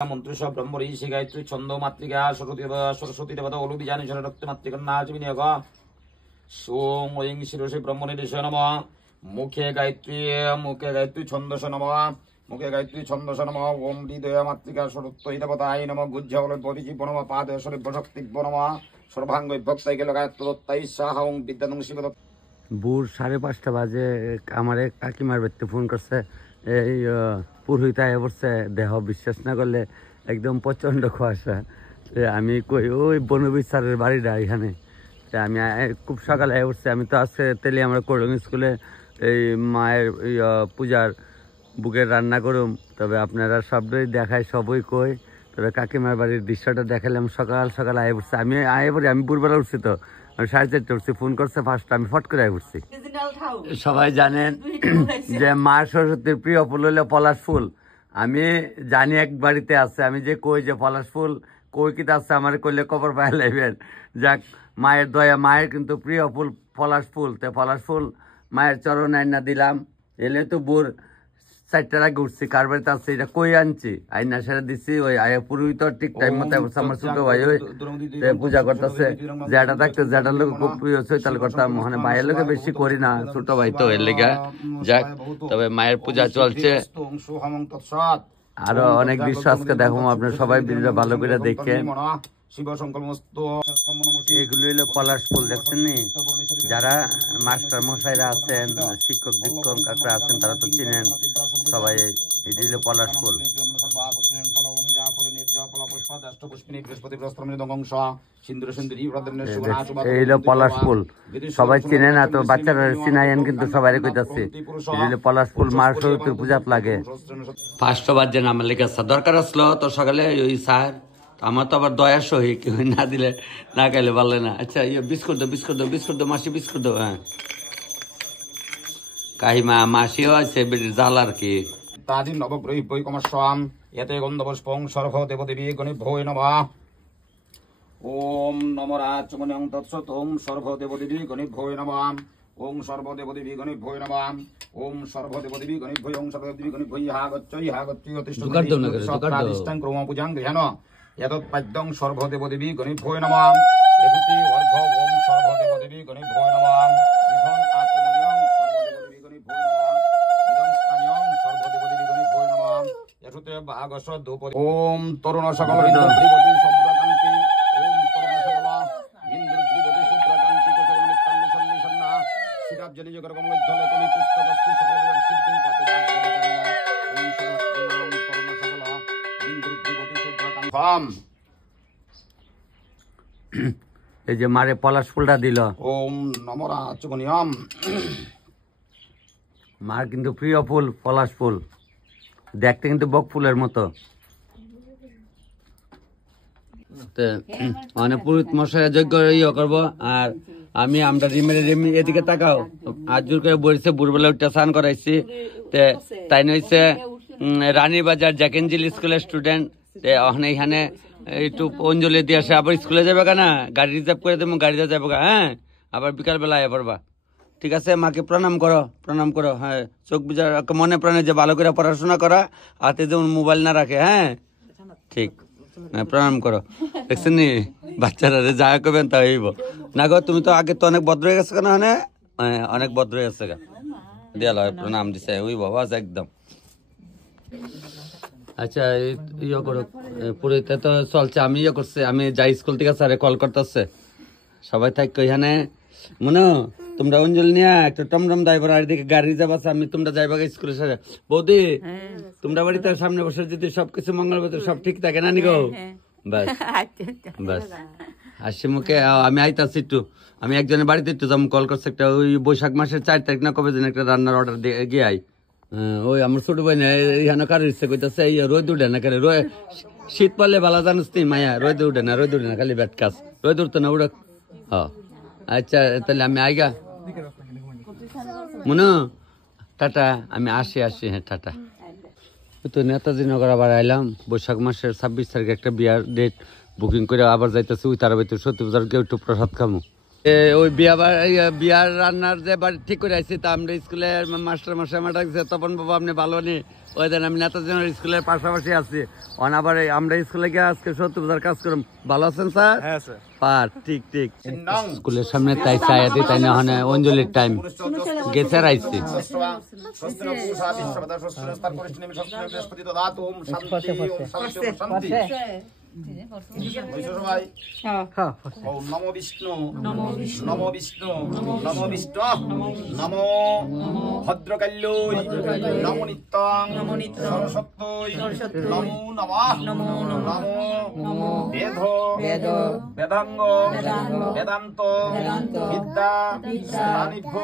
মন্ত্র সব ব্রহ্ম ঋষি গায়ত্রী ছন্দ মাতৃকা সরস্বতী দেবতা অলুদি জানি রক্ত মাতৃকন্যা বিনিয়োগ সোং ওং শিরসে ব্রহ্ম নিদেশ নম মুখে গায়ত্রী ছন্দস নম মুখে গায়ত্রী ছন্দস নম ওম হৃদয় মাতৃকা সরস্বতী দেবতায় নম গুজ্জল পরিজীব নম পাদ শক্তি নম সর্বাঙ্গ ভক্তাই গেল গায়ত্রী সাহা ওং বিদ্যাদং শিব ভোর 5:30 বাজে আমার এক কাকিমার বাড়িতে ফোন করছে এই পুরোহিতায় বসছে দেহ বিশ্বাস না করলে একদম প্রচণ্ড কুয়াশা। আমি কই ওই বনবীর স্যারের বাড়িটা এখানে। আমি খুব সকালে উঠছে। আমি তো আজকে তেলে আমরা করলাম স্কুলে এই মায়ের পূজার বুকের রান্না করুম, তবে আপনারা সবটাই দেখায় সবই কই, তবে কাকিমার বাড়ির দৃশ্যটা দেখালাম। সকাল সকাল আয়ে উঠছে। আমি ভোরবেলা উঠছি, তো আমি 4:30 উঠছি। ফোন করছে ফার্স্ট, আমি ফট করে আয়ে উঠছি। সবাই জানেন যে মা সরস্বতীর প্রিয় ফুল হইলো পলাশ ফুল। আমি জানি এক বাড়িতে আছে, আমি যে কই যে পলাশ ফুল কই কিতা আছে আমার কইলে কবর পায়ে লাইবেন। যাক, মায়ের দয়া, মায়ের কিন্তু প্রিয় ফুল পলাশ ফুল। তো পলাশ ফুল মায়ের চরণ আইনা দিলাম। এলে তো বোর 4টার আগে উঠছি। কার বাড়িতে আছে এটা কই আনছি, আইনা সেটা দিচ্ছি। ওই আয়া পুরোহিত ঠিক টাইম মতো আমার ছোট ভাই ওই পূজা করতেছে। যেটা থাকতে যেটার লোক খুব প্রিয় চৈতাল করতাম, মানে মায়ের লোকে বেশি করি না, ছোট ভাই তো এর লেগা। যাক, তবে মায়ের পূজা চলছে। আরো অনেক দৃশ্য আজকে দেখো, আপনার সবাই ভিডিওটা ভালো করে দেখেন। এগুলো হলো পলাশ ফুল, দেখছেন নি? যারা মাস্টার মশাইরা আছেন, শিক্ষক দীক্ষকরা আছেন, তারা তো চিনেন সবাই। এটি হলো পলাশ ফুল। এই হলো পলাশ ফুল, সবাই চিনে না তো, বাচ্চারা চিনাইন কিন্তু সবাই কইতাছে এই হলো পলাশ ফুল। মার সরস্বতীর পূজাত লাগে। 5টা বাজে না, আমার লেগে দরকার আসলো তো সকালে ওই স্যার। আমার তো আবার দয়া সহি, কেউ না দিলে না খাইলে পারলে না। আচ্ছা, বিস্কুট দো মাসি, বিস্কুট দো। হ্যাঁ, কাহিমা মাসিও আছে, বেটির জাল আর কি। তাদি নবগ্রহী বৈ কমস্বাম এতে গন্ধপুষ্পং সর্ব দেবদেবী গণি ভৈ নমঃ। ওম নমো রাজমনিং তৎসৎ। ওম সর্ব দেবদেবী গণি ভৈ নমঃ। ওম সর্বদেবদেবী গণি ভৈ নমঃ। ওম সর্বদেবদেবী গণি ভৈ। ওম সর্বদেবদেবী গণি ভৈ। হা গচ্ছই অতিষ্ঠং ক্রম পূজাং গৃহাণ এতৎপাদ্যং সর্বদেবদেবী গণি ভৈ নমঃ। এতুতি অর্ঘ। ওম সর্বদেবদেবী গণি ভৈ নমঃ। ইধং আচমনিং সর্বদেবদেবী গণি ভৈ নমঃ। ইদং স্থানিয়ং সর্বদেবদেবী গণি ভৈ নমঃ। এতুতে ভাগস ধূপতি। ওম তরুণ সকল ইন্দ্রদ্রিবতী শুভ্রকান্তি। ওম তরুণ সকল ইন্দ্রদ্রিবতী শুভ্রকান্তি কোচরণ নিত্যাঙ্গি সন্নিসন্না শিরাবজলি যোগর কমলোজ্জ্বল তুমি পুষ্পদস্তি সকল সিদ্ধি পাতে ওম সরস্বতী নাম তরুণ সকল ইন্দ্রদ্রিবতী শুভ্রকান্তি। এই যে মারে পলাশ ফুলটা দিল। ওম নমো রাজমনিয়ম। মার কিন্তু প্রিয় ফুল পলাশ ফুল, দেখতে কিন্তু বক ফুলের মতো। মানে পুরোহিত মশাই যজ্ঞ করবো, আর আমরা রিমি এদিকে তাকাও। আজ জোর করে বলছে ভোরবেলা উঠে স্নান করাইছি। তাই নইছে রানীর বাজার জ্যাকেঞ্জিল স্কুলের স্টুডেন্ট। এখানে একটু অঞ্জলি দিয়ে আসে, আবার স্কুলে যাবে না, গাড়ি রিজার্ভ করে দেবো, গাড়িতে যাবো। হ্যাঁ, আবার বিকালবেলা আয় পড়বা। ঠিক আছে, মাকে প্রণাম করো। হ্যাঁ, চোখ বুঝা মনে প্রাণে যে ভালো করে পড়াশোনা করা, হাতে যেমন মোবাইল না রাখে। হ্যাঁ, ঠিক, প্রণাম করো। দেখছেন নি, বাচ্চারা যা করবেন তা হইব না গো। তুমি তো আগে তো অনেক ভদ্র হয়ে গেছো কেন? হ্যাঁ, অনেক ভদ্র হয়ে গেছে। দিয়াল প্রণাম দিছে ওই বাবা একদম। আচ্ছা, করো পুরীতে তো চলছে। আমি করছি, আমি যাই স্কুল থেকে স্যারে কল করতেছে, সবাই থাকো এখানে। মনে তোমরা অঞ্জলি নিয়ে একটা টমটম ড্রাইভার আর দিকে গাড়ি যাবা, আমি তোমরা যাইবা স্কুলে সারে। বৌদি, তোমরা বাড়িতে সামনে বসে যদি সবকিছু মঙ্গল সব ঠিক থাকে না নিগো? বাস বাস, হাসি মুখে আমি আইতাছি একটু। আমি একজনের বাড়িতে একটু যাবো, কল করছে একটা। ওই বৈশাখ মাসের 4 তারিখ না কবে যেন একটা রান্নার অর্ডার দিয়ে গিয়ে আই। ওই আমার ছোট ভাই না এখানে কারো ইচ্ছে করতেছে। এই রোদ উঠে না, খালি শীত পড়লে ভালো জানিস তুই মায়া, রোদ উঠে না খালি ব্যাট কাজ, রোদ উঠতো না উড়ক। আচ্ছা, তাহলে আমি আইগা মনে টাটা। আমি আসি। হ্যাঁ, টাটা। তো নেতাজি নগর আবার আইলাম। বৈশাখ মাসের 26 তারিখে একটা বিয়ার ডেট বুকিং করে আবার যাইতেছি। ওই তার ভিতরে সত্যি পূজার কেউ একটু প্রসাদ খামো। ওই বিয়ার রান্নার যে বাড়ি ঠিক করে আইসি, তা আমরা স্কুলের মাস্টার মশাই মাঠা তপন বাবা আপনি ভালো নি ওই দিন আমি নেতাজি স্কুলের পাশাপাশি আছি আবার আমরা স্কুলে গিয়ে আজকে 70 পূজার কাজ করুন। ভালো আছেন স্যার? হ্যাঁ স্যার। পার ঠিক ঠিক স্কুলের সামনে তাই চাইয়া দিই তাই না হয় অঞ্জলির টাইম গেছে রাইছি সবাই ওম নমো বিষ্ণু নমো বিষ্ণু নমো বিষ্ণু নমো ভদ্রকাল্যৈ নমো নিত্যং সরস্বত্যৈ নমো নমঃ নমো বেদ বেদাঙ্গ বেদান্ত বিদ্যা স্থানিভ্য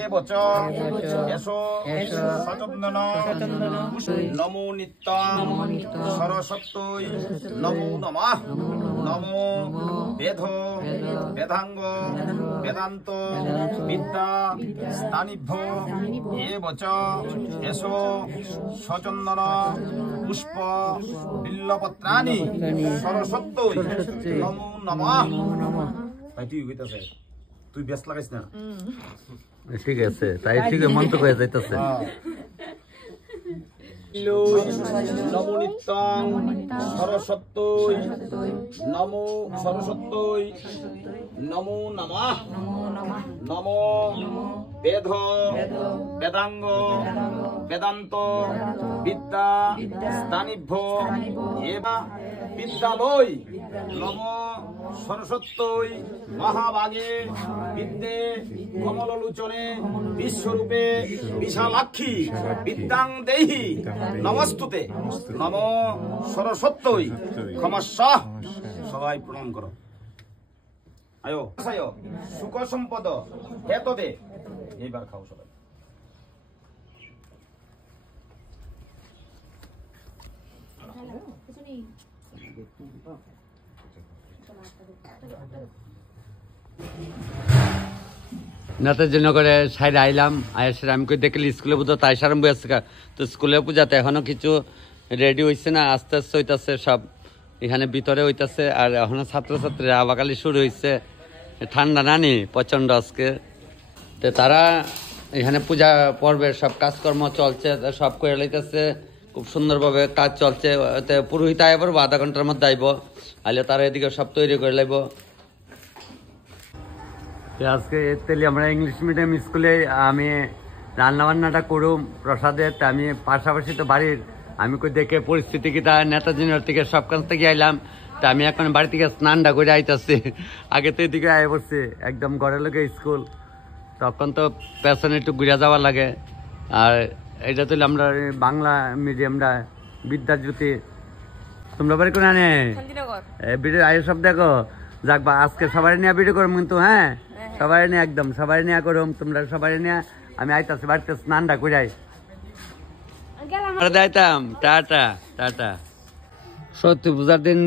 এবচ এসো সচন্দন নমো নিত্যং সরস্বত্যৈ নমো নমঃ নমো বেদ বেদাঙ্গ বেদান্ত বিদ্যা স্থানিভ্য এবচ এসো সচন্দন পুষ্প বিল্লপত্রাণি সরস্বত্যৈ নমো নমঃ। ভাই তুই কইতাছে তুই ব্যস্ত লাগাইছ না? ঠিক আছে তাই ঠিক মন্ত্র হয়ে যাইতেছে নমো নিত্যং সরস্বত্যৈ নমো সরস্বত্যৈ নমো নমঃ নমো বেদ বেদাঙ্গ বেদান্ত বিদ্যা স্থানিভ্য এবা বিদ্যালয় নমো সরস্বত্যৈ মহাভাগে বিদ্যে কমললোচনে বিশ্বরূপে বিশালাক্ষী বিদ্যাং দেহি নমস্তুতে নমো সরস্বত্যৈ ক্ষমস্ব। সবাই প্রণাম করো। আয়ো সুখ সম্পদ হেতদে এইবার খাও সবাই। নেতাজি নগরে সাইড আইলাম আয়াসের আমি কই দেখলি স্কুলে বুঝো তাই সারাম বই আছে তো স্কুলে পূজাতে এখনো কিছু রেডি হইছে না আস্তে আস্তে হইতাছে সব এখানে ভিতরে হইতাছে আর এখনো ছাত্রছাত্রীরা আবাকালি শুরু হয়েছে ঠান্ডা নানি প্রচন্ড আজকে তো তারা এখানে পূজা পর্বের সব কাজকর্ম চলছে সব করে লইতেছে খুব সুন্দরভাবে কাজ চলছে পুরোহিত আইব আধা ঘন্টার মধ্যে আইব আইলে তারা এদিকে সব তৈরি করে লাইব। আজকে তেলি আমরা ইংলিশ মিডিয়াম স্কুলে আমি রান্নাবান্নাটা করুম প্রসাদের তা আমি পাশাপাশি তো বাড়ির আমি কই দেখে পরিস্থিতি কি তা নেতাজি নগর থেকে সব কাজ থেকে আইলাম তা আমি এখন বাড়ি থেকে স্নানটা করে আইতাছি আগে তো এদিকে আয় পড়ছি একদম ঘরের লোকে স্কুল তখন তো পেছনে একটু ঘুরে যাওয়া লাগে আর এটা তো আমরা বাংলা মিডিয়ামটা বিদ্যাজ্যোতি তোমরা বাড়ি কোন আনে ভিডিও আয় সব দেখো যাক বা আজকে সবাই নিয়ে ভিডিও করুম কিন্তু হ্যাঁ সবাই নিয়ে একদম সবাই নিয়ে করুম তোমরা সবাই নিয়ে আমি আইতাছি বাড়িতে স্নানটা করে যাইতাম টাটা টাটা। সত্যি পূজার দিন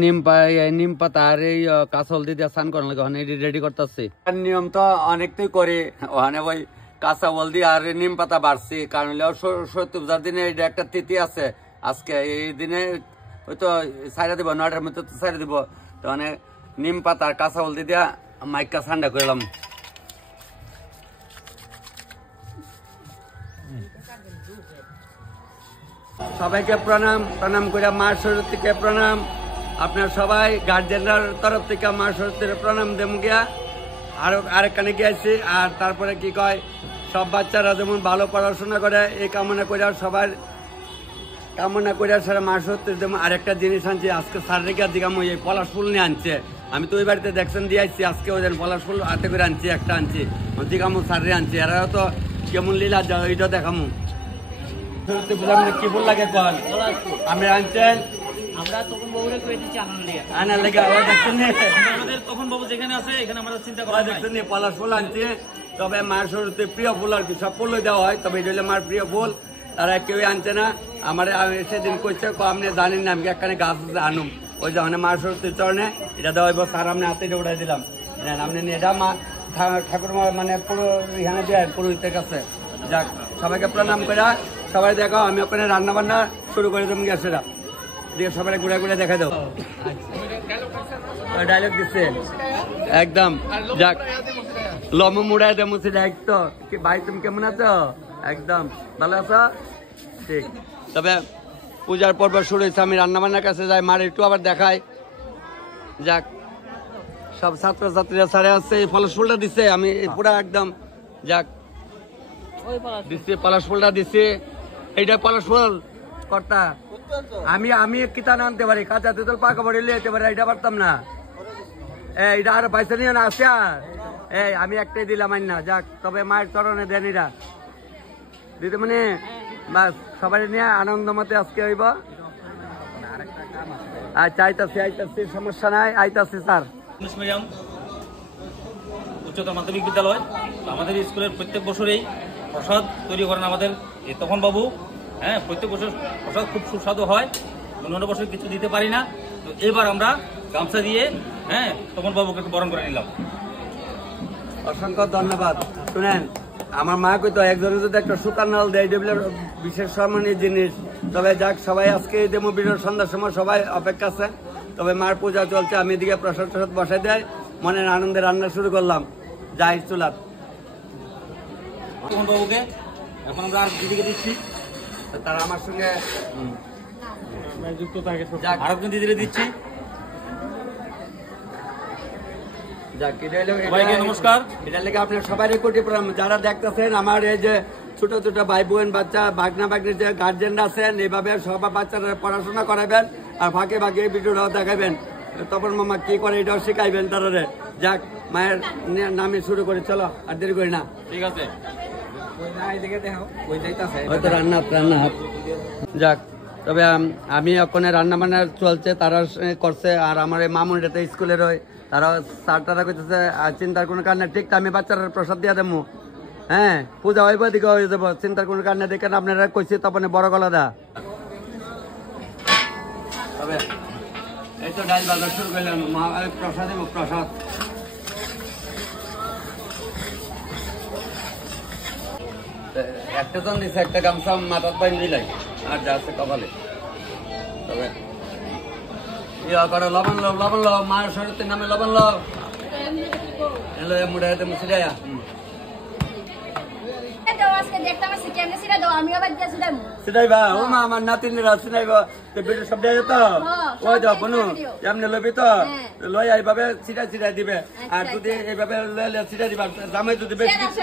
নিম পাতা আর এই কাঁচল দিয়ে স্নান করার লাগে ওখানে রেডি করতেছি নিয়ম তো অনেকটাই করে ওখানে ওই কাঁচা হল দিয়ে আর নিম পাতা বাড়ছি কারণ সত্যি পূজার দিনে এটা একটা তিথি আছে আজকে এই দিনে ওই তো সাইরা দিব 9টার মধ্যে তো সাইরা দিব তো মানে নিম পাতা আর কাঁচা হল দিয়ে মাইকা ঠান্ডা করলাম। সবাইকে প্রণাম প্রণাম করে মা সরস্বতীকে প্রণাম আপনার সবাই গার্জেনদের তরফ থেকে মা সরস্বতীর প্রণাম দেব গিয়া আরেকখানে গিয়েছি আর তারপরে কি কয় সব বাচ্চারা যেমন ভালো পড়াশোনা করে এই কামনা করে সবার কামনা করে সারা মা সরস্বতীর যেমন আরেকটা জিনিস আনছি আজকে স্যার রেখে দিকে এই পলাশ ফুল নিয়ে আনছে আমি তো ওই বাড়িতে দেখছেন দিয়ে আসছি আজকে ওই পলাশ ফুল হাতে করে আনছি একটা আনছি দিকামু স্যারে আনছি এরাও তো কেমন লীলা যাও এইটা দেখামু কি ফুল লাগে কল আপনি আনছেন আমরা তখন বউরে কই দিচ্ছি আনন্দ দিয়ে আনার লেগে দেখছেন আমাদের তখন বাবু যেখানে আছে এখানে আমরা চিন্তা করা দেখছেন পলাশ ফুল আনছে তবে মার সরস্বতীর প্রিয় ফুল আর কি সব ফুল দেওয়া হয় তবে এটা হলে মার প্রিয় ফুল তারা কেউই আনছে না আমার সেদিন কইছে আপনি জানেন না আমি একখানে গাছ আনুম ওই যখন মা সরস্বতীর চরণে এটা দেওয়া হইব স্যার আপনি হাতে উঠাই দিলাম আপনি এটা মা ঠাকুর মানে পুরো এখানে দেয় পুরোহিতের কাছে যাক সবাইকে প্রণাম করে সবাই দেখো আমি ওখানে রান্না বান্না শুরু করে দেবো গ্যাসেরা দিয়ে সবাই ঘুরে ঘুরে দেখা দাও ডায়লগ দিচ্ছে একদম যাক লম মুড়াই দেবো সেটা একদম ভাই তুমি কেমন আছো একদম ভালো আছো ঠিক তবে পূজার পর্ব শুরু হয়েছে, আমি রান্নাবান্নার কাছে যাই, মার একটু আবার দেখাই। যাক, সব ছাত্রছাত্রীরা সারে আসছে, এই পলাশ ফুলটা দিচ্ছে, আমি পুরা একদম যাক দিচ্ছি, পলাশ ফুলটা দিচ্ছি। এইটা পলাশ ফুল কর্তা, আমি কিতান আনতে পারি, কাঁচা তেঁতুল পাকা বড়ি লিয়ে পারি, এটা পারতাম না। এটা আর পয়সা নিয়ে না আসে, এই আমি একটাই দিলাম না। যাক, তবে মায়ের চরণে দেন এটা দিতে, মানে বাস সবাই নিয়ে আনন্দ মতে আজকে হইব। আচ্ছা, আইতাছি, সমস্যা নাই, আইতাছি স্যার। ইংলিশ মিডিয়াম উচ্চতর মাধ্যমিক বিদ্যালয়। তো আমাদের স্কুলের প্রত্যেক বছরেই প্রসাদ তৈরি করেন আমাদের এই তপন বাবু। হ্যাঁ, প্রত্যেক বছর প্রসাদ খুব সুস্বাদু হয়। অন্য বছর কিছু দিতে পারি না, তো এবার আমরা গামছা দিয়ে তপন বাবুকে একটু বরণ করে নিলাম। অসংখ্য ধন্যবাদ। শুনেন, আমার মা কইতো একজনের যদি একটা শুকান নাল দেয়, এটা বিশেষ সম্মানীয় জিনিস। তবে যাক, সবাই আজকে এই ডেমো ভিডিওর সন্ধ্যার সময় সবাই অপেক্ষা আছে। তবে মার পূজা চলছে, আমি এদিকে প্রসাদ টসাদ বসাই দেয়, মনের আনন্দে রান্না শুরু করলাম। যাই চুলাত তপন বাবুকে এখন আমরা আর দিদিকে দিচ্ছি, তারা আমার সঙ্গে যুক্ত থাকে, আরেকজন দিদিকে দিচ্ছি। নমস্কার। এটা লেগে আপনার সবাই কোটি প্রণাম। যারা দেখতেছেন আমার এই যে ছোট ছোট ভাই বোন, বাচ্চা ভাগনা ভাগ্নি যে গার্জেনরা আছেন, এইভাবে সবাই বাচ্চারা পড়াশোনা করাবেন, আর ফাঁকে ফাঁকে ভিডিওটাও দেখাবেন। তপন মামা কি করে এটাও শিখাইবেন তারা। যাক, মায়ের নামে শুরু করে, চলো আর দেরি করি না। ঠিক আছে, রান্না যাক, তবে আমি ওখানে রান্না বান্না চলছে, তারা করছে। আর আমার এই মামুনটা তো স্কুলের হয়, তারা স্যার তারা করতেছে, চিন্তার কোনো কারণে ঠিক আমি বাচ্চারা প্রসাদ দিয়ে দেবো। হ্যাঁ, পূজা হইব, দিকে হয়ে যাবো, চিন্তার কোনো কারণে দেখেন আপনারা কইছি তখন বড় গলা দা। তবে এই তো ডাল বাজার শুরু করলাম, প্রসাদ দেবো, প্রসাদ। একটা জন দিচ্ছে, একটা গামছা মাথার পাইন দিলাই, আর যা আছে কপালে। তবে ইয়া করো, লবণ লো, লবণ লো, মায়ের শরীরের নামে লবণ লো। এলো মুড়ে হাতে মুছে যায়। সিটাইবা ও মা, আমার নাতিনেরা সিটাইবা, ভিডিও সব দেয় তো ওই যাও বনু, এমনি লবি তো লই এইভাবে সিটাই সিটাই দিবে। আর যদি এইভাবে লইলে সিটাই দিবা, জামাই যদি বেশি কিছু,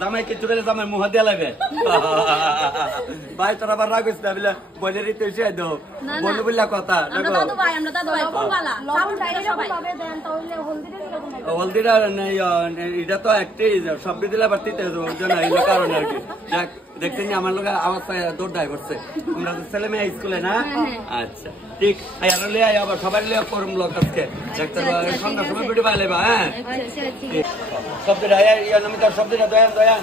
জামাই কিছু গেলে জামাই মুহ দিয়ে লাগবে। ভাই তোর আবার রাগিস না, বলে বলেরই তো সিটাই দাও, বন্ধু বললা কথা দেখো। হলদিটা এটা তো একটাই, সব দিলে আবার দিতে এই কারণে আর কি। দেখ, দেখছেন আমার লোক আওয়াজ দৌড়াই করছে, তোমরা তো ছেলে মেয়ে স্কুলে না? আচ্ছা, ঠিক। আবার সবাই লিয়ে করুম লোক আজকে দেখতে সন্ধ্যার সময় ভিডিও পাইলে বা। হ্যাঁ, শব্দটা নমিতার শব্দটা দয়ান দয়ান।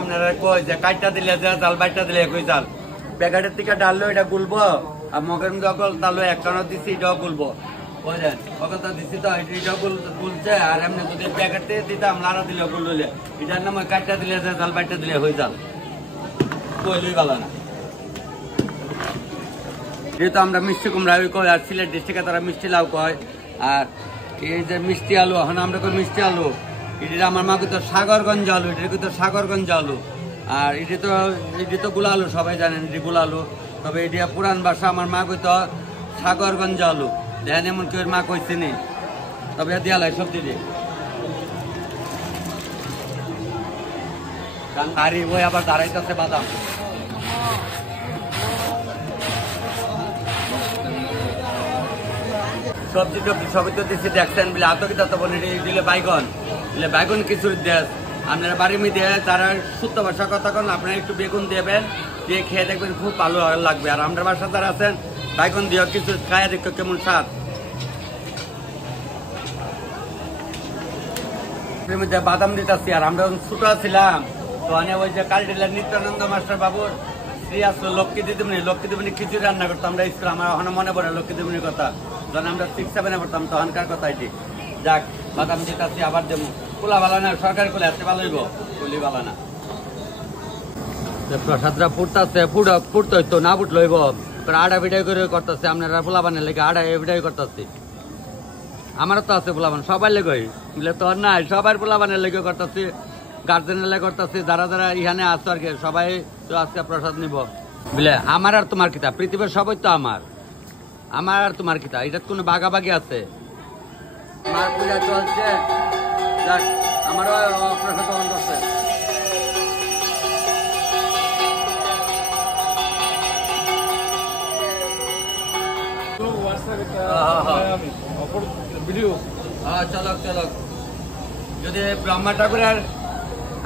আপনারা কই যে কাটটা দিলে চাল, বাইটটা দিলে কই চাল, প্যাকেটের থেকে ডাললো এটা গুলবো, আর মগের যখন তাহলে একটানো দিচ্ছি এটাও গুলবো, বুঝলেন? ওখানটা দিচ্ছি তো এটাও গুলছে। আর এমনি যদি প্যাকেট থেকে দিতাম, লাড়া দিলে গুললে, এটার নাম কাটটা দিলে চাল, বাইটটা দিলে হয়ে যাল, কইলই ভালো না। যেহেতু আমরা মিষ্টি কুমড়া কই, আর সিলেট ডিস্ট্রিক্টে তারা মিষ্টি লাউ কয়। আর এই যে মিষ্টি আলু, এখন আমরা কই মিষ্টি আলু, এটা আমার মা কইতো সাগরগঞ্জ আলু, এটা কইতো সাগরগঞ্জ আলু। আর এটি তো গুলা আলু, সবাই জানেন এটি গুলা আলু। তবে এটা পুরান ভাষা, আমার মা কইতো সাগরগঞ্জ আলু। দেখেন এমন কেউ মা কইছে নি, তবে দিয়ালাই সবজি দিয়ে হারি ওই আবার দাঁড়াইতেছে বাদাম। সবজি টবজি সবই তো দিচ্ছি, দেখছেন বলে আত কি তত বলে দিলে বাইগন, দিলে বাইগন কিছু দেশ। আপনারা বাড়ির মধ্যে তারা শুদ্ধ ভাষা কথা কন, আপনারা একটু বেগুন দেবেন, দিয়ে খেয়ে দেখবেন খুব ভালো লাগবে। আর আমরা বাসা যারা আছেন, বাইগন দিয়েও কিছু খায় দেখো কেমন স্বাদ। মধ্যে বাদাম দিতেছি। আর আমরা ছোট ছিলাম তো ওই যে কালডিলার নিত্যানন্দ মাস্টার বাবুর স্ত্রী আসলো লক্ষ্মী দিদিমণি কিছু রান্না করতাম আমরা স্কুল। আমার ওখানে মনে পড়ে লক্ষ্মী দিদিমণির কথা, যখন আমরা 6-7 পড়তাম তখনকার কথা এটি। যাক, বাদাম দিতেছি, আবার দেবো। কুলা বালা না, সরকারি কুলা আসতে ভালো হইব, কুলি বালা না। প্রসাদরা ফুটতেছে, ফুটতে হইতো না, ফুট লইব আড়া ভিডিও করে করতেছে। আপনারা পোলাবানের লেগে আড়া ভিডিও করতেছি, আমারও তো আছে পোলাবান, সবাই লেগে বলে তোর নাই সবার পোলাবানের লেগে করতেছি, গার্জেনের লেগে করতেছি, যারা যারা এখানে আসতো আর কি সবাই তো আজকে প্রসাদ নিব বুঝলে। আমার আর তোমার কিতা, পৃথিবীর সবাই তো আমার আর তোমার কিতা, এটা কোনো বাগাবাগি আছে। মার পূজা চলছে, যাক আমারও প্রসাদ গ্রহণ করছে। চলো চলো, যদি ব্রহ্মা ঠাকুরের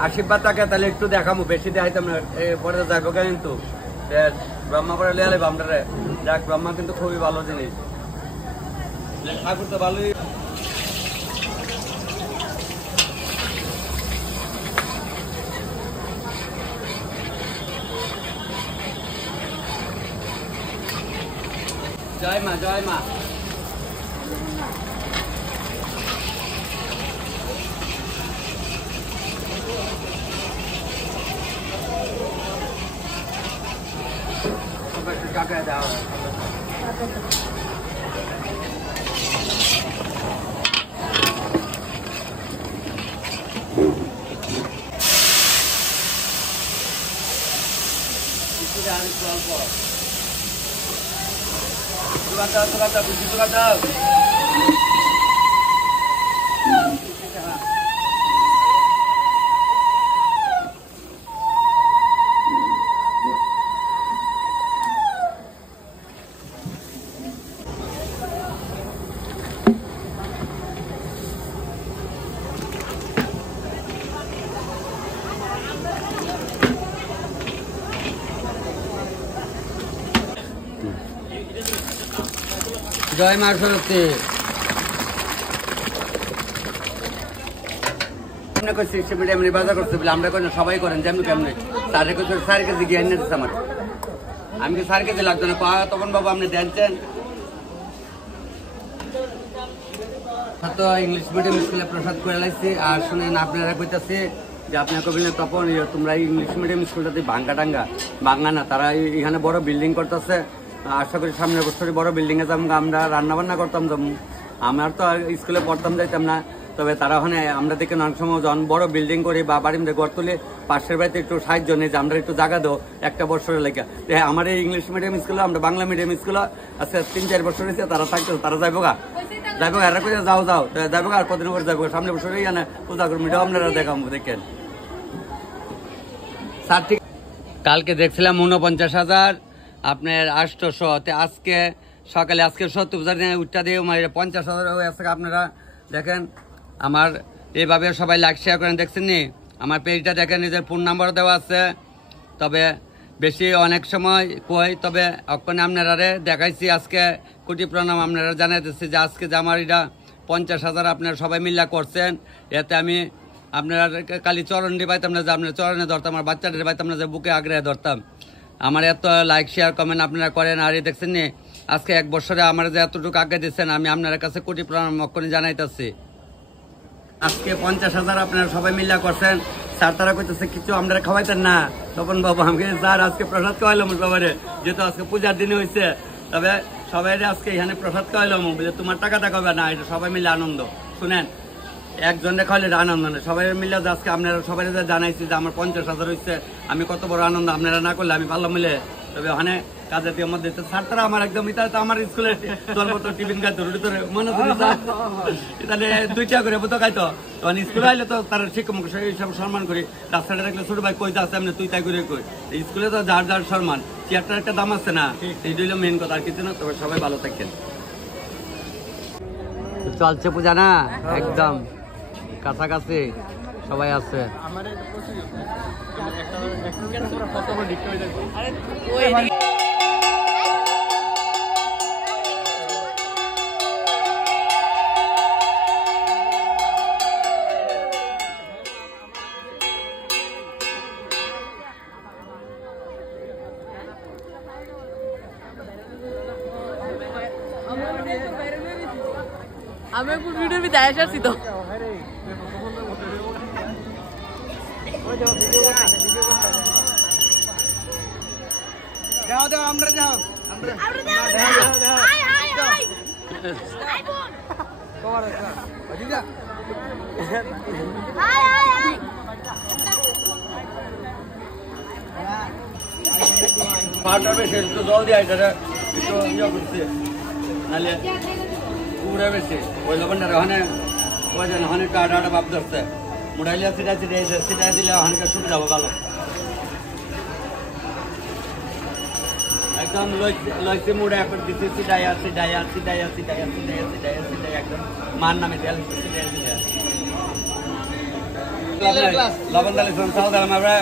আশীর্বাদ থাকে তাহলে একটু দেখাবো, বেশি দেখাইতাম না, পরে দেখো কিন্তু ব্রহ্মা করে লিয়ালে বামটারে। যাক ব্রহ্মা কিন্তু খুবই ভালো জিনিস, ঠাকুর তো ভালোই। জয় মা জয় মা। টাকা দাও। জয় মা সরস্বতী। বাজার করতে বলে আমরা করেন, সবাই করেন যেমন কেমন। স্যার কেজি গিয়ে এনে দিচ্ছে আমার, আমি কি স্যার কেজি লাগতো না তখন বাবু আপনি দেখছেন তো ইংলিশ মিডিয়াম স্কুলে প্রসাদ করে লাগছি। আর শুনেন আপনারা কইতাছে যে আপনার কবিলে তখন তোমরা ইংলিশ মিডিয়াম স্কুলটাতে ভাঙ্গা না, তারা এখানে বড় বিল্ডিং করতেছে। আশা করি সামনের বছরে বড় বিল্ডিং এ যাবো, আমরা রান্না বান্না করতাম যাবো। আমার তো স্কুলে পড়তাম যাইতাম না, তবে তারা ওখানে আমরা দেখে অনেক সময় যখন বড় বিল্ডিং করি বা বাড়ির মধ্যে ঘর তুলে পাশের বাড়িতে একটু সাহায্য নেই যে আমরা একটু জায়গা দেবো একটা বছরের লেগে। আমার এই ইংলিশ মিডিয়াম স্কুলে, আমরা বাংলা মিডিয়াম স্কুলে আজকে 3-4 বছর হয়েছে, তারা থাকতো, তারা যাইবো এরা কোথায় যাও যাইবো আর কদিন করে যাবো, সামনে বছরে পূজা করবো, এটা আপনারা দেখাবো দেখেন। স্যার ঠিক কালকে দেখছিলাম 49,000 আপনার 800, আজকে সকালে আজকে 70,000 উঠটা দিয়ে 50,000 হয়ে আছে। আপনারা দেখেন আমার এইভাবে সবাই লাইক শেয়ার করেন, দেখছেন নি আমার পেজটা দেখেন, নিজের ফোন নাম্বার দেওয়া আছে। তবে বেশি অনেক সময় কই, তবে অক্ষণে আপনারা দেখাইছি আজকে কোটি প্রণাম আপনারা জানাইতেছি যে আজকে যে আমার এটা 50,000 আপনারা সবাই মিল্লা করছেন। এতে আমি আপনারা কালি চরণটি পাইতাম না যে আপনার চরণে ধরতাম, আমার বাচ্চাদের পাইতাম না যে বুকে আগ্রহে ধরতাম। আমার এত লাইক শেয়ার কমেন্ট আপনারা করেন। আর এই দেখছেন নি আজকে 1 বছরে আমার যে এতটুকু আগে দিচ্ছেন, আমি আপনার কাছে কোটি প্রণাম অক্ষণে জানাইতেছি। আজকে 50,000 আপনারা সবাই মিল্লা করছেন। স্যার তারা কইতেছে কিছু আপনারা খাওয়াইতেন না, তখন বাবা আমাকে স্যার আজকে প্রসাদ খাওয়াইলাম সবাই, যেহেতু আজকে পূজার দিনে হয়েছে। তবে সবাই আজকে এখানে প্রসাদ খাওয়াইলাম, বুঝলে তোমার টাকা হবে না, এটা সবাই মিলে আনন্দ। শুনেন একজনে খাওয়ালে আনন্দ নেই, সবাই মিলে আজকে আপনারা সবাই জানাইছি যে আমার 50,000 হয়েছে, আমি কত বড় আনন্দ। আপনারা না করলে আমি পারলাম মিলে, তবে ওখানে কাজে দিয়ে মধ্যে স্যার তারা আমার একদম ইতা তো আমার স্কুলে দলমতো টিফিন খাইতো, রুটি ধরে মনে তাহলে 2 টাকা করে বুতো খাইতো। তখন স্কুলে আইলে তো তার শিক্ষক সব সম্মান করি, রাস্তাটা দেখলে ছোট ভাই কইতে আছে এমনি তুই তাই করে কই। স্কুলে তো যার যার সম্মান, চেয়ারটার একটা দাম আছে না, এইটা হলো মেন কথা, আর কিছু না। তবে সবাই ভালো থাকেন। চলছে পূজা না, একদম কাছাকাছি সবাই আছে। আমি একটু ভিডিও বি দেখাই আসছি তো। যাও যাও আমরা যাও হাই হাই হাই কবার আছে পাটা বেশি একটু জল দিয়ে এটা একটু ইয়ে করছে নাহলে পুরা বেশি ওই লবণটা ওখানে ওই জন্য ওখানে একটু আটা আটা ভাব ধরছে মোটাইলে সেটা দিলে ওখানে সুবিধা হবে ভালো একদম লইছে মুড়ে এখন দিচ্ছে সিডাইয়া একদম মান নামে তেল লবণ দালি চাল দিলাম আমরা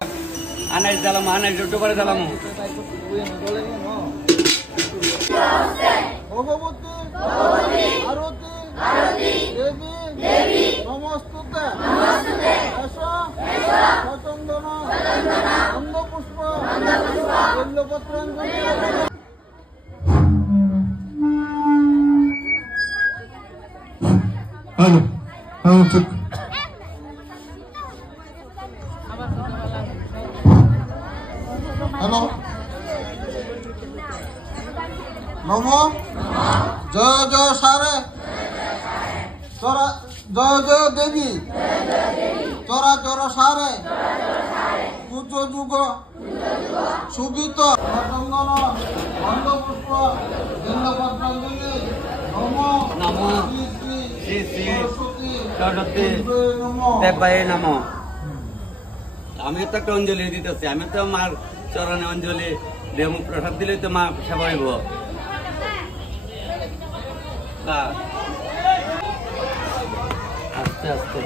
আনাজ দিলাম আনাজ একটু করে দিলাম ভগবতী আরতি দেবী নমস্তুতে সচন্দন অন্ধপুষ্প বেল্লপত্রাঞ্জলি ঠিক হ্যালো নম জয় জয় সারে তোরা জয় জয় দেবী তোরা চর সারে পূজ্য যুগ সুবিত চন্দন অন্ধপুষ্প বেল্লপত্রাঞ্জলি নম শ্রী শ্রী সরস্বতী সরস্বতী নম দেবায় নম আমি তো একটা অঞ্জলি দিতেছি আমি তো মার চরণে অঞ্জলি দেব প্রসাদ দিলে তো মা সেবা হইব আস্তে আস্তে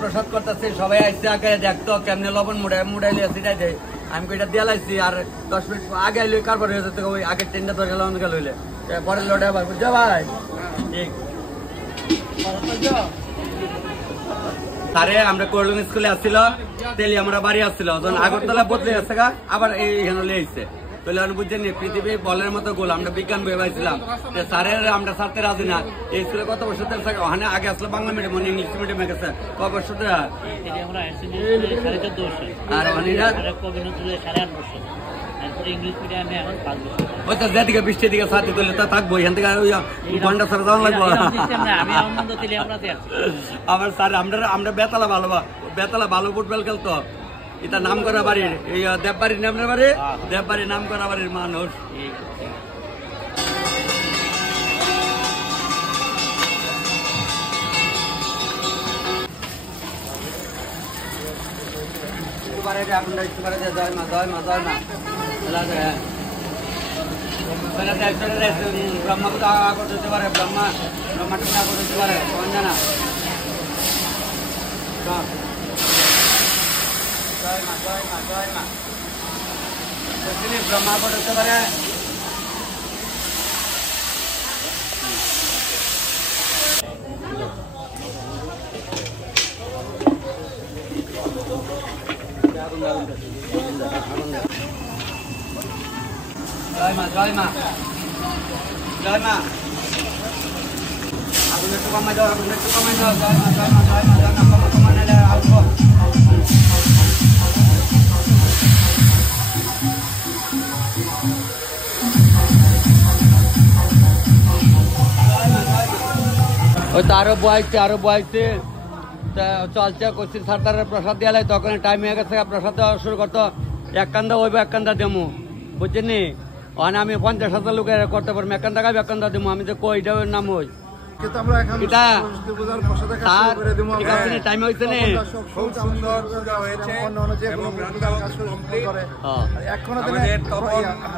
প্রসাদ করতেছে সবাই আসছে আগে দেখতো কেমনে লবণ মুড়াইলে সিটাই দেয় আমি কইটা দিয়ে লাইছি আর 10 মিনিট আগে আইলে কারবার হয়ে যেত ওই আগের ট্রেনটা ধরে গেলাম গেল হইলে পরে লোটা আবার বুঝছো ভাই ঠিক সারে আমরা কোল্ড স্কুলে আসছিল তেলি আমরা বাড়ি আসছিল যখন আগরতলা বদলে গেছে গা আবার এইখানে লিয়ে আসছে তাহলে আমি বুঝছেন পৃথিবী বলের মতো গোল আমরা বিজ্ঞান বই পাইছিলাম স্যারের আমরা ছাড়তে রাজি না এই স্কুলে কত বছর ওখানে আগে আসলে বাংলা মিডিয়াম ইংলিশ মিডিয়ামে গেছে ক বছর আর ওই তো যেদিকে বৃষ্টির দিকে সাথে তুলে তা থাকবো এখান থেকে ঘন্টা ছাড়া যাওয়া লাগবো আবার স্যার আমরা বেতালা ভালো ফুটবল খেলতো এটা নাম করা বাড়ির এই দেববাড়ির নামের বাড়ি দেববাড়ির নাম করা বাড়ির মানুষ ব্রহ্মাকে আগত হতে পারে ব্রহ্মাকে আগত হতে পারে জানা ব্রহ্মা আগত হতে পারে জয় মা জয় মা জয় মা আগুন একটু কমাই দাও আগুন একটু কমাই দাও জয় মা জয় মা জয় মা জয় মা কমানে আসবো ওই তো আরো বয়াইছে চলছে কোচিং সরকারের প্রসাদ দিয়ে তখন টাইম হয়ে গেছে প্রসাদ দেওয়া শুরু করতো এক কান্দা হইব এক কান্দা দেবো বুঝছেন নি ওখানে আমি 50,000 লোকের করতে পারবো এক কান্দা খাবো এক কান্দা দেবো আমি তো কই এটা নাম হই টাইম হয়েছে নি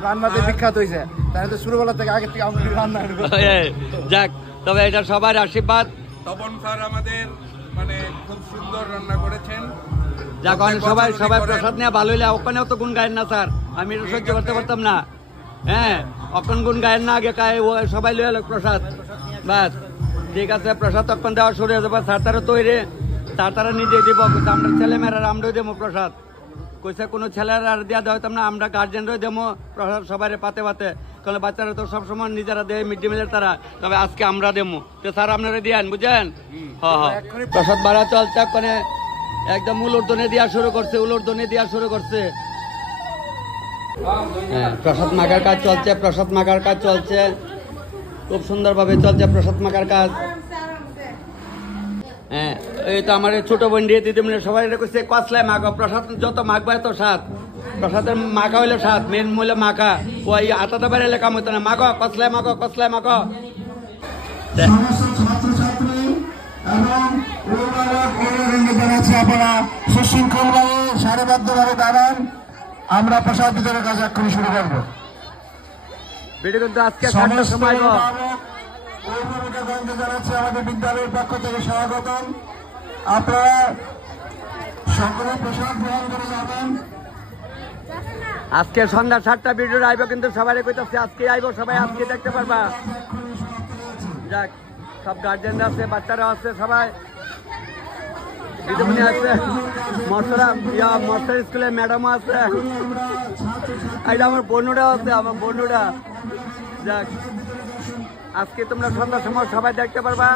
রান্নাতে বিখ্যাত হয়েছে তাহলে শুরুবেলা থেকে আগে থেকে আমরা রান্না যাক তবে এটা সবার আশীর্বাদ তপন স্যার আমাদের মানে খুব সুন্দর রান্না করেছেন যখন সবাই প্রসাদ নিয়ে ভালো হইলে ওখানেও তো গুণ গায়েন না স্যার আমি এটা সহ্য করতে পারতাম না হ্যাঁ অখন গুণ গায়েন না আগে সবাই লয়ে এলো প্রসাদ বাস ঠিক আছে প্রসাদ তখন দেওয়া শুরু হয়ে যাবে স্যার তারা তৈরি তারা নিজে দিব আমরা ছেলেমেয়েরা আমরাও দেবো প্রসাদ কইছে কোনো ছেলেরা আর দেওয়া দেওয়া না আমরা গার্জেনরাও দেবো প্রসাদ সবাই পাতে কারণ বাচ্চারা তো সবসময় নিজেরা দেয় মিড ডে মিলের তারা তবে আজকে আমরা দেবো তো স্যার আপনারা দিয়েন বুঝছেন হ্যাঁ প্রসাদ বাড়া চলছে ওখানে একদম উলুর্দনে দেওয়া শুরু করছে, উলুর্দনে দেওয়া শুরু করছে। হ্যাঁ, প্রসাদ মাখার কাজ চলছে, প্রসাদ মাখার কাজ চলছে, খুব সুন্দরভাবে চলছে প্রসাদ মাখার কাজ। হ্যাঁ, এই তো আমার ছোট বোন দিয়ে দিদিমণি সবাই করছে কসলায় মাখো, প্রসাদ যত মাখবো এত স্বাদ। প্রসাদের মাখা হইলে স্বাদ, মেন মূল্য মাখা, ওই আটাটা বেড়াইলে কাম হইতো না। মাখো, কসলায় মাখো, কসলায় মাখো। আপনারা সুশৃঙ্খলভাবে সারিবদ্ধভাবে দাঁড়ান, আমরা প্রসাদ বিতরণের কাজ এক্ষুনি শুরু করবো। ভিডিও কিন্তু আজকে 7টার সময় জানাচ্ছি আমাদের বিদ্যালয়ের পক্ষ থেকে স্বাগতম। আপনারা সকলে প্রসাদ গ্রহণ করে যাবেন। আজকে সন্ধ্যা 7টা ভিডিও আইব, কিন্তু সবাই কইতাছে আজকে আইব, সবাই আজকে দেখতে পারবা। যাক, সব গার্জেন আছে, বাচ্চারা আছে, সবাই দিদিমণি আছে, মশলা স্কুলের ম্যাডামও আছে, এটা আমার বন্ধুরা আছে, আমার বন্ধুরা। যাক, আজকে তোমরা সন্ধ্যার সময় সবাই দেখতে পারবা।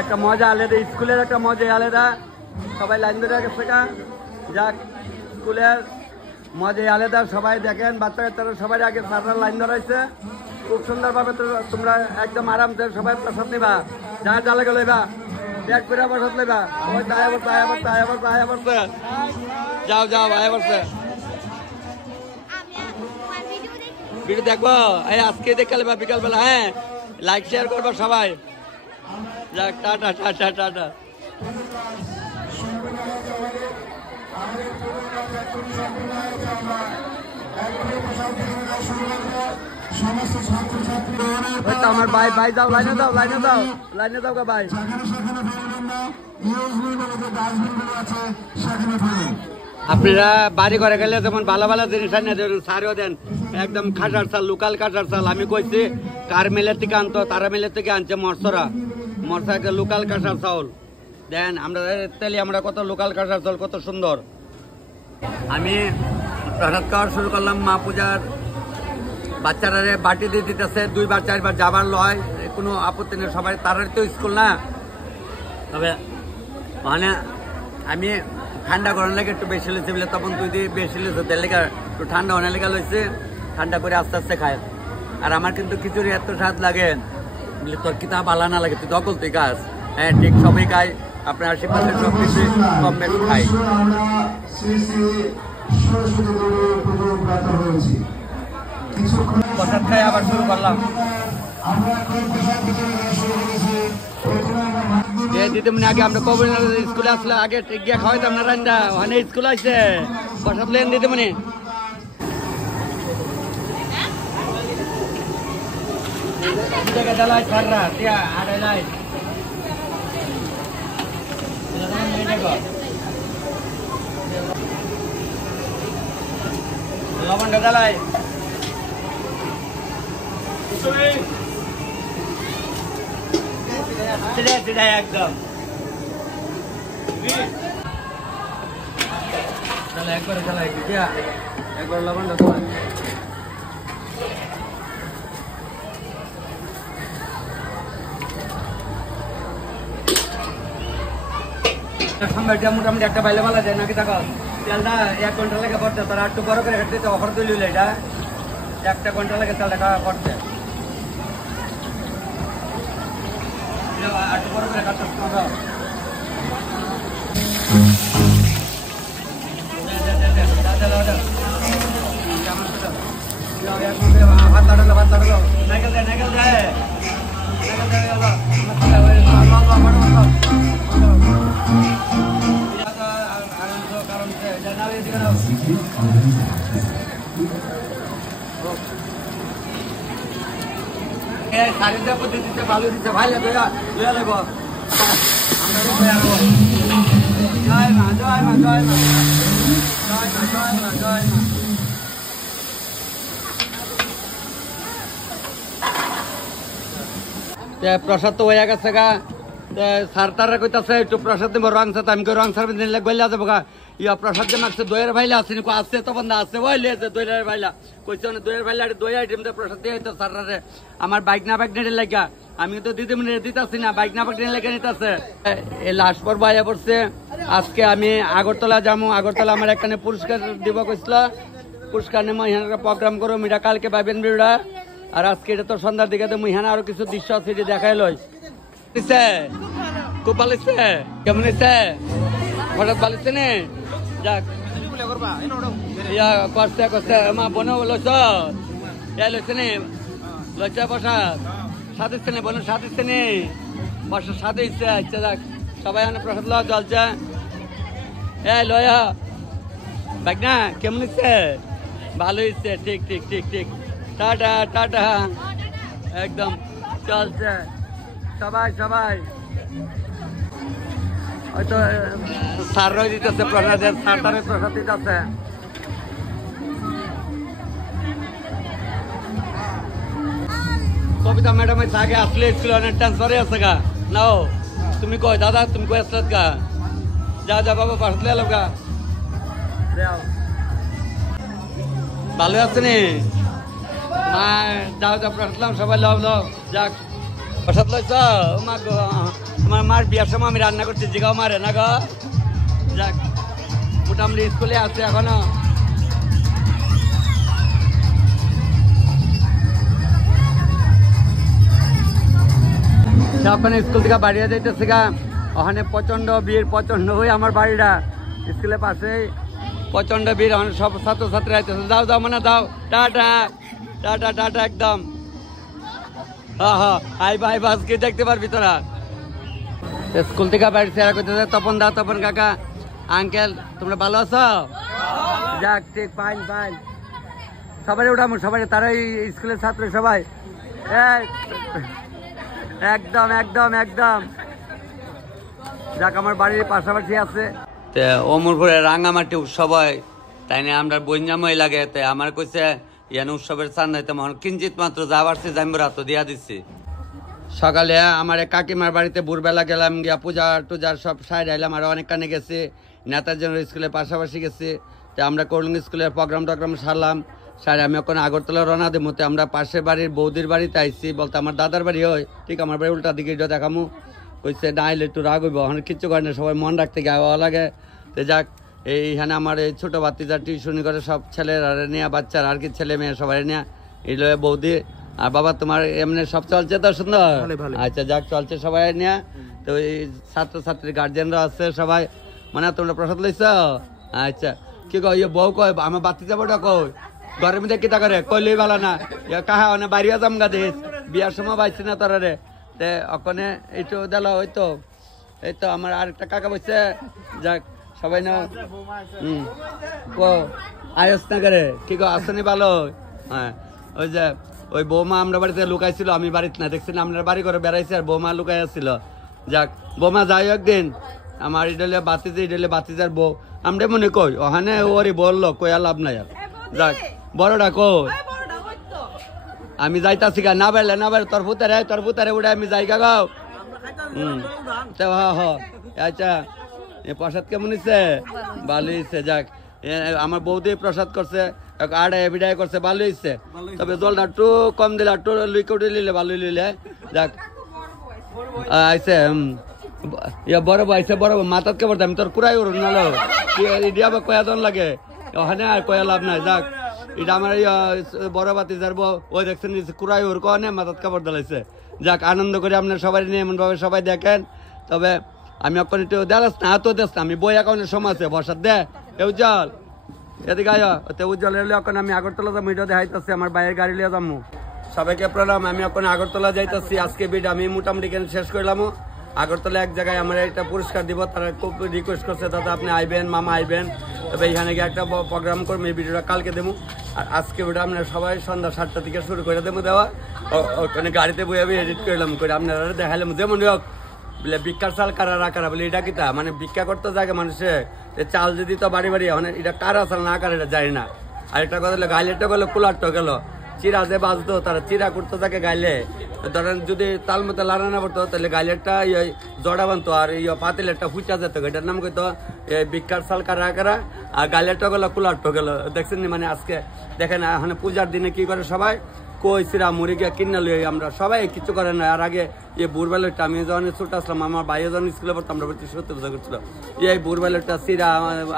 একটা মজা আলাদা, স্কুলের একটা মজা আলাদা, সবাই লাইন ধরে গেছে। যাক, স্কুলের মজাই আলাদা, সবাই দেখেন, বাচ্চা কাচ্চারা সবাই আগে সারা লাইন ধরাইছে, খুব সুন্দরভাবে। তোমরা একদম আরামসে সবাই প্রসাদ নিবা, যা জ্বালা গেল ব্যাগ করে প্রসাদ নেবা। ওই যাও যাও আয় বসে ভিডিও দেখবো, এই আজকে দেখালে বিকালবেলা। হ্যাঁ, লাইক শেয়ার করবো সবাই। যাক, টাটা টাটা টাটা। আমার ভাই ভাই যাও, লাইনে যাও, লাইনে যাও, লাইনে যাও গা ভাই। আপনারা বাড়ি ঘরে গেলে যেমন ভালো ভালো জিনিস আনে দেন, সারও দেন, একদম খাসার চাল, লোকাল খাসার চাল। আমি কইছি কার মিলের থেকে আনতো, তারা মিলের থেকে আনছে মরসরা একটা লোকাল কাঁসার চাউল দেন। আমরা তেলি আমরা কত লোকাল কাঁসার চাউল, কত সুন্দর। আমি প্রসাদ খাওয়া শুরু করলাম। মা পূজার বাচ্চারা বাটি দিয়ে দিতেছে, 2বার 4বার যাবার লয়, কোনো আপত্তি নেই। সবাই তারাই তো স্কুল না, তবে মানে আমি ঠান্ডা করার লেগে একটু বেশি লইছে বলে, তখন তুই দিয়ে বেশি লইছে, তার লেগে একটু ঠান্ডা অনেক লেগে লইছে, ঠান্ডা করে আস্তে আস্তে খায়। আর আমার কিন্তু খিচুড়ি এত স্বাদ লাগে, তোর কিতাব আলা না লাগে, তুই দখল তুই গাছ। হ্যাঁ, ঠিক সবই খাই, আপনার আশেপাশে সব কিছু কম বেশি খাই। প্রসাদ খাই আবার শুরু করলাম। দিদিমণি আগে আমরা কবির স্কুলে আসলে আগে গিয়ে খাওয়াইতাম না রান্না, ওখানে স্কুল আসছে প্রসাদ লেন দিদিমণি। লবণটা জ্বালাই একদম একবারে জ্বালাই একবার লবণটা জ্বালাই। মোটামুটি একটা বাইলে বলা যায় নাকি? দেখো তেলটা 1 ঘন্টা লেগে পড়ছে, তারা একটু বড় করে হেঁটে অফার তুলি এটা 1 ঘন্টা লেগে তেলটা খাওয়া পড়ছে, একটু বড় করে কাটতে ভাত লাগালো, ভাত লাগালো, নাইকেল দেয়, নাইকেল দেয়, সারিটা পদ্ধতিতে ভালো দিচ্ছে, ভাই লাগবে জয় মা, জয় মা, জয় মা, জয় মা, জয় মা, জয় মা। প্রসাদ তো হয়ে গেছে গা, স্যার তারা কইতাছে একটু প্রসাদ দিব রং সাথে আমি রং সার নিলে গইলা যাবো গা ইয়া প্রসাদ দিয়ে মাগছে দইয়ের ভাইলা আসেনি আসছে তো বন্ধা আসছে বইলে আছে দইয়ের ভাইলা কইছে না দইয়ের ভাইলা দই আইটেম দিয়ে প্রসাদ দিয়ে হইতো স্যাররে আমার বাইক না লাগা আমি তো দিদিমণি দিতাছি না বাইক না লেগে নিতেছে এই লাস্ট পর বাইয়া পড়ছে আজকে আমি আগরতলা যাবো আগরতলা আমার এখানে পুরস্কার দিব কইছিল পুরস্কার নেবো ইহানের প্রোগ্রাম করো মিরা কালকে পাইবেন বিড়া আর আজকে এটা তো সন্ধ্যার দিকে দেবো ইহানে আরো কিছু দৃশ্য আছে এটি দেখাই লই খুব ভালো কেমন হয়েছে হঠাৎ ভালো নে যাক ইয়া করছে করছে মা বোন লইছ লইছে নে লইছে প্রসাদ সাথে নে বোন সাথে নে প্রসাদ সাথে ইচ্ছে আচ্ছা যাক সবাই অনেক প্রসাদ লওয়া চলছে লয়া দেখ না কেমন হচ্ছে ভালো হচ্ছে ঠিক ঠিক ঠিক ঠিক টাটা টাটা একদম চলছে সবাই সবাই হয়তো সার দিতেছে প্রসাদের সারটারে প্রসাদ দিতেছে কবিতা ম্যাডাম আগে আসলে স্কুলে অনেক ট্রান্সফারে আছে গা নাও তুমি কই দাদা তুমি কই আসলে গা যা যা বাবা প্রসাদ লে গা ভালো আছে নি মা যাও যা প্রসাদ সবাই লাও লাও যাক প্রসাদ লইছ মা গো তোমার মার বিয়ার সময় আমি রান্না করছি জিগাও মারে না গো যাক মোটামুটি স্কুলে আছে এখনো ওখানে স্কুল থেকে বাড়িয়ে যাইতেছে গা ওখানে প্রচন্ড ভিড় প্রচন্ড হয়ে আমার বাড়িটা স্কুলের পাশে প্রচন্ড ভিড় ওখানে সব ছাত্রছাত্রী আইতেছে যাও যাও মানে যাও টাটা টাটা টাটা একদম আইবা আজকে দেখতে পারবি তোরা স্কুল থেকে বাড়ি সেরা করতেছে তপন দা তপন কাকা আঙ্কেল তোমরা ভালো আছো যাক ঠিক ফাইন ফাইন সবাই উঠামো সবাই তারাই স্কুলের ছাত্র সবাই একদম একদম একদম যাক আমার বাড়ির পাশাপাশি আছে অমরপুরে রাঙামাটি উৎসব হয় তাই না আমরা বইঞ্জাময় লাগে তাই আমার কইছে ইয়ান উৎসবের চান নাই তেমন কিঞ্চিত মাত্র যা পারছি জাম্বুরা তো দিয়া দিচ্ছি সকালে আমার কাকিমার বাড়িতে ভোরবেলা গেলাম গিয়া পূজা টুজার সব সাইড আইলাম আর অনেক কানে গেছি নেতাজি স্কুলের পাশাপাশি গেছি তো আমরা করলুং স্কুলের প্রোগ্রাম টোগ্রাম সারলাম সারে আমি এখন আগরতলা রওনা দেবো তো আমরা পাশের বাড়ির বৌদির বাড়িতে আইছি বলতে আমার দাদার বাড়ি হয় ঠিক আমার বাড়ি উল্টা দিকে দেখামু কইছে না আইলে একটু রাগ হইব এখন কিচ্ছু করে না সবাই মন রাখতে গাওয়া লাগে তো যাক এইখানে আমার এই ছোটো বাচ্চা টিউশনি করে সব ছেলেরা নিয়ে বাচ্চারা আর কি ছেলে মেয়ে সবাই নিয়ে এই বৌদি আর বাবা তোমার এমনি সব চলছে তো সুন্দর আচ্ছা যাক চলছে সবাই নিয়ে তো এই ছাত্রছাত্রী গার্জেনরা আছে সবাই মানে তোমরা প্রসাদ লইছ আচ্ছা কি কয় ইয়ে বউ কয় আমার বাতি যাবোটা কই ঘরের মধ্যে কিতা করে কইলেই ভালো না কাহা মানে বাড়িয়া যাম গা দেশ বিয়ার সময় পাইছি না তোরা রে তে ওখানে এইটু দিল হয়তো এই তো আমার আরেকটা কাকা বসছে যাক সবাই না আয়স না করে কি গো আসনি ভালো হ্যাঁ ওই যে ওই বৌমা আমরা বাড়িতে লুকাইছিল আমি বাড়িতে না দেখছি না আপনার বাড়ি করে বেড়াইছি আর বৌমা লুকাই আসছিল যাক বৌমা যাই একদিন আমার ইডলে বাতিজার বউ আমরা মনে কই ওখানে ওরে বললো কইয়া লাভ নাই আর যাক বড়টা কই আমি যাইতাছি গা না বেড়লে তোর ফুতারে উঠে আমি যাই গা গাও আচ্ছা প্রসাদ কেমন হয়েছে ভালো হয়েছে যাক আমার বৌদি প্রসাদ করছে আড়াই বিড়াই করছে ভালো হয়েছে তবে জলটা একটু কম দিলে একটু লিকুইড নিলে ভালো নিলে যাক আইসে বড় আইসে বড় মাথাত কে পড়তে আমি তোর কুড়াই উড় নালো ইডিয়া কয়া জন লাগে ওখানে আর কয়া লাভ নাই যাক এটা আমার বড় বাতি যারবো ওই দেখছেন কুড়াই উড় কনে মাথাত কাপড় দিলাইছে যাক আনন্দ করে আপনার সবাই নিয়ে এমনভাবে সবাই দেখেন তবে আমি এখন একটু দেখাস না হাতও দেখ আমি বই একাউন্টের সময় আছে বসার দে উজ্জ্বল এদিকে আয় উজ্জ্বল এলে এখন আমি আগরতলা যাবো এটা দেখাইতেছি আমার বাইরের গাড়ি লিয়ে যাবো সবাইকে প্রণাম আমি এখন আগরতলা যাইতেছি আজকে ভিডিও আমি মোটামুটি শেষ করলাম আগরতলা এক জায়গায় আমার একটা পুরস্কার দিব তারা খুব রিকোয়েস্ট করছে দাদা আপনি আইবেন মামা আইবেন তবে এখানে গিয়ে একটা প্রোগ্রাম করবো এই ভিডিওটা কালকে দেবো আর আজকে ভিডিও আপনারা সবাই সন্ধ্যা 7টা থেকে শুরু করে দেবো দেওয়া ওখানে গাড়িতে বই আমি এডিট করলাম করে আপনারা দেখালাম যেমন হোক বলে ভিক্ষার চাল কারা রাখারা বলে এটা কিতা মানে ভিক্ষা করতে জায়গা মানুষে চাল যদি তো বাড়ি বাড়ি মানে এটা কারা চাল না কারা এটা জানি না আর একটা কথা হলো গাইলেরটা গেলো কুলারটা গেলো চিরা যে বাজতো তারা চিরা করতো তাকে গাইলে ধরেন যদি তাল মতো লাড়া না পড়তো তাহলে গাইলেরটা জড়া বানতো আর পাতিলেরটা ফুচা যেত এটার নাম কইতো বিক্ষার সাল কারা কারা আর গাইলেরটা গেল কুলারটো গেল দেখছেন মানে আজকে দেখেন এখন পূজার দিনে কি করে সবাই কই চিরা মুড়ি গিয়ে কিনে লই আমরা সবাই কিছু করে না। আর আগে বুড়বেলাটা আমি যখন ছোট আসলাম আমার ভাইয়া যখন স্কুলে পড়তাম আমরা সত্যি পূজা করছিল এই বুড়বেলাটা চিরা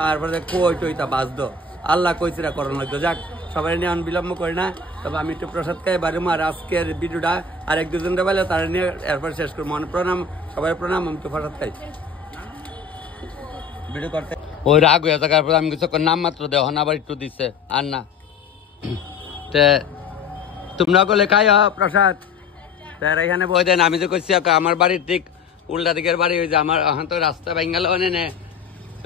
আর কই টইটা বাজতো আল্লাহ কই চিরা করানো লাগতো। যাক সবাই নিয়ে বিলম্ব করি না, তবে আমি একটু প্রসাদ খাই বাড়ি আর আজকের ভিডিওটা আর এক দুজনটা বেলা তারা নিয়ে এরপর শেষ করবো। প্রণাম সবাই প্রণাম, আমি একটু প্রসাদ খাই ভিডিও করতে। ওই রাগ হয়ে থাকার পর আমি কিছু নাম মাত্র দেওয়া আবার একটু দিছে আর না তোমরা বলে খাই প্রসাদ তারা এখানে বই দেন। আমি তো করছি আমার বাড়ির ঠিক উল্টা দিকের বাড়ি ওই যে আমার এখন তো রাস্তা বেঙ্গাল অনে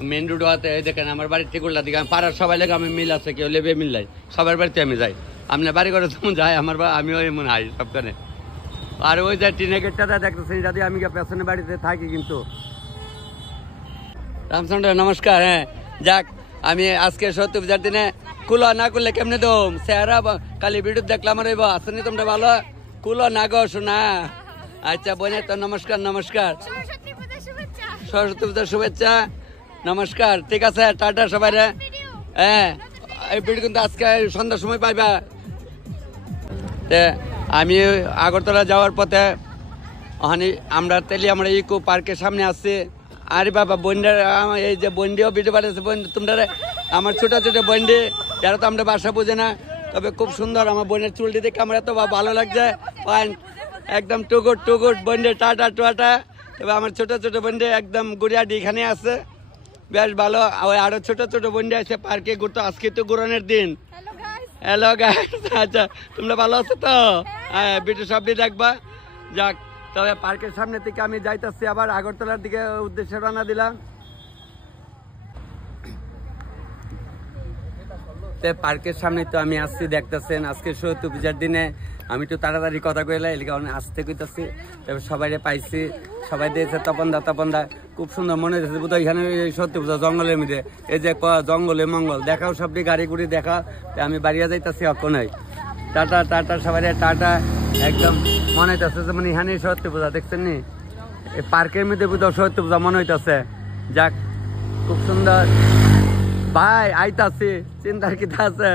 মেন রোড হতে দেখেন আমার বাড়ির ঠিক উল্টা দিকে পাড়ার সবাই লেগে আমি মিল আছে কেউ লেবে মিলাই সবার বাড়িতে আমি যাই। আপনার বাড়ি করে তখন যাই আমার আমিও এমন হাই সবখানে। আর ওই যে টিনে গেটটা দেখতেছেন যদি আমি পেছনে বাড়িতে থাকি কিন্তু রামচন্দ্র নমস্কার। হ্যাঁ যাক আমি আজকে সত্যি পূজার দিনে কুলো না করলে কেমনে দম চেহারা কালি ভিডিও দেখলাম আর আসেনি তোমরা ভালো কুলো না গো শোনা। আচ্ছা বোনে তো নমস্কার নমস্কার, সরস্বতী পূজার শুভেচ্ছা নমস্কার। ঠিক আছে টাটা সবাই রে। হ্যাঁ এই ভিডিও কিন্তু আজকে সন্ধ্যার সময় পাইবা। আমি আগরতলা যাওয়ার পথে ওখানে আমরা তেলি আমরা ইকো পার্কের সামনে আসছি। আরে বাবা বন্ডার এই যে বন্ডিও ভিডিও পাঠাচ্ছে তোমরা আমার ছোট ছোট বন্ডি যারা তো আমরা বাসা বুঝে না, তবে খুব সুন্দর আমার বোনের চুলটি দেখে আমার এত ভালো লাগছে একদম টুকুট টুকুট বন্ডে টাটা টাটা। তবে আমার ছোট ছোট বন্ডে একদম গুড়িয়াটি এখানে আছে বেশ ভালো। ওই আরো ছোট ছোট বন্ডে আছে পার্কে ঘুরতো, আজকে তো ঘুরানোর দিন। হ্যালো গাইস, আচ্ছা তোমরা ভালো আছো তো? হ্যাঁ ভিডিও সবই দেখবা। যাক তবে পার্কের সামনে থেকে আমি যাইতেছি আবার আগরতলার দিকে উদ্দেশ্যে রওনা দিলাম। পার্কের সামনে তো আমি আসছি দেখতেছেন আজকে সত্যি পূজার দিনে আমি তো তাড়াতাড়ি কথা কইলা এলাকা আসতে কইতাছি। তবে সবাই পাইছি সবাই দিয়েছে তপনদা খুব সুন্দর মনে হয়েছে বোধ এখানে সত্যি পূজা জঙ্গলের মধ্যে এই যে জঙ্গলে মঙ্গল দেখাও সবটি গাড়ি গুড়ি দেখা। আমি বাড়িয়া যাইতাছি অক্ষণই টাটা টাটা সবাই টাটা। একদম মনে হইতেছে যে মানে এখানে সত্যি পূজা দেখছেন নি এই পার্কের মধ্যে বোধ সত্যি পূজা মনে হইতেছে। যাক খুব সুন্দর ভাই আইতাছি চিন্তার কি আছে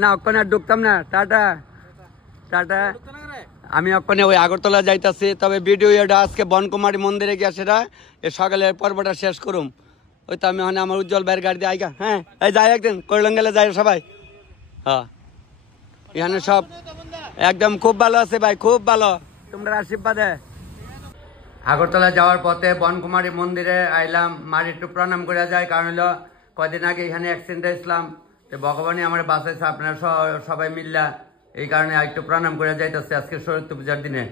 না ওখানে আর ঢুকতাম না টাটা টাটা। আমি ওখানে ওই আগরতলা যাইতাছি। তবে ভিডিও এটা আজকে বনকুমারী মন্দিরে গিয়া সেটা সকালের পর্বটা শেষ করুম। ওই তো আমি আমার উজ্জ্বল ভাইয়ের গাড়ি দিয়ে আইগা। হ্যাঁ এই যাই একদিন কইলং গেলে যাই সবাই। হ্যাঁ এখানে সব একদম খুব ভালো আছে ভাই খুব ভালো তোমরা আশীর্বাদে। আগরতলা যাওয়ার পথে বনকুমারী মন্দিরে আইলাম মার একটু প্রণাম করে যায়, কারণ হলো কয়দিন আগে এখানে অ্যাক্সিডেন্ট হয়েছিলাম ভগবানই আমার বাঁচাইছে আপনারা সবাই মিল্লা এই কারণে একটু প্রণাম করে যাইতেছে আজকে সরস্বতী পূজার দিনে।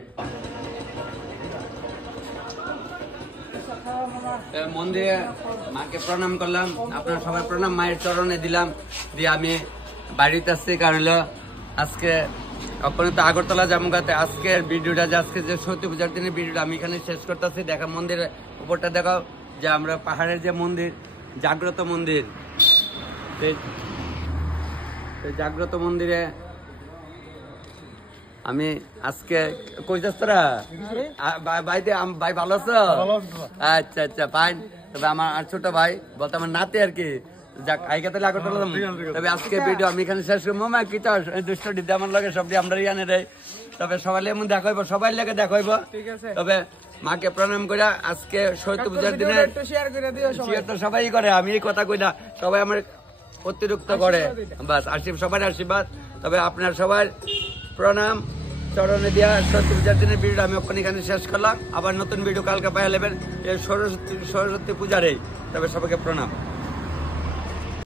মন্দিরে মাকে প্রণাম করলাম, আপনারা সবাই প্রণাম মায়ের চরণে দিলাম দিয়ে আমি বাড়িতে আসছি। কারণ হলো আজকে ওখানে তো আগরতলা জামুগাতে আজকের ভিডিওটা যে আজকে যে সরস্বতী পূজার দিনের ভিডিওটা আমি এখানে শেষ করতেছি। দেখা মন্দিরের উপরটা দেখাও যে আমরা পাহাড়ের যে মন্দির জাগ্রত মন্দির, জাগ্রত মন্দিরে আমি আজকে কই যাস তোরা ভাই ভালো আছো? আচ্ছা আচ্ছা ফাইন। তবে আমার আর ছোট ভাই বলতে আমার নাতে আর কি যাক আইকা তাহলে আগরতলা। তবে আজকে ভিডিও আমি এখানে শেষ করবো। মা কি চাস দুষ্ট দিতে আমার লাগে সব আমরা ইয়ানে দেয়। তবে সবাই এমন দেখাইবো সবাই লেগে দেখাইবো। তবে মাকে প্রণাম করে আজকে সরস্বতী পূজার দিনে শেয়ার তো সবাই করে, আমি এই কথা কই না সবাই আমার অতিরিক্ত করে বাস সবার আশীর্বাদ। তবে আপনার সবার প্রণাম চরণে দিয়া সরস্বতী পূজার দিনের ভিডিও আমি ওখানে এখানে শেষ করলাম। আবার নতুন ভিডিও কালকে পাইয়া নেবেন এই সরস্বতী পূজার। তবে সবাইকে প্রণাম।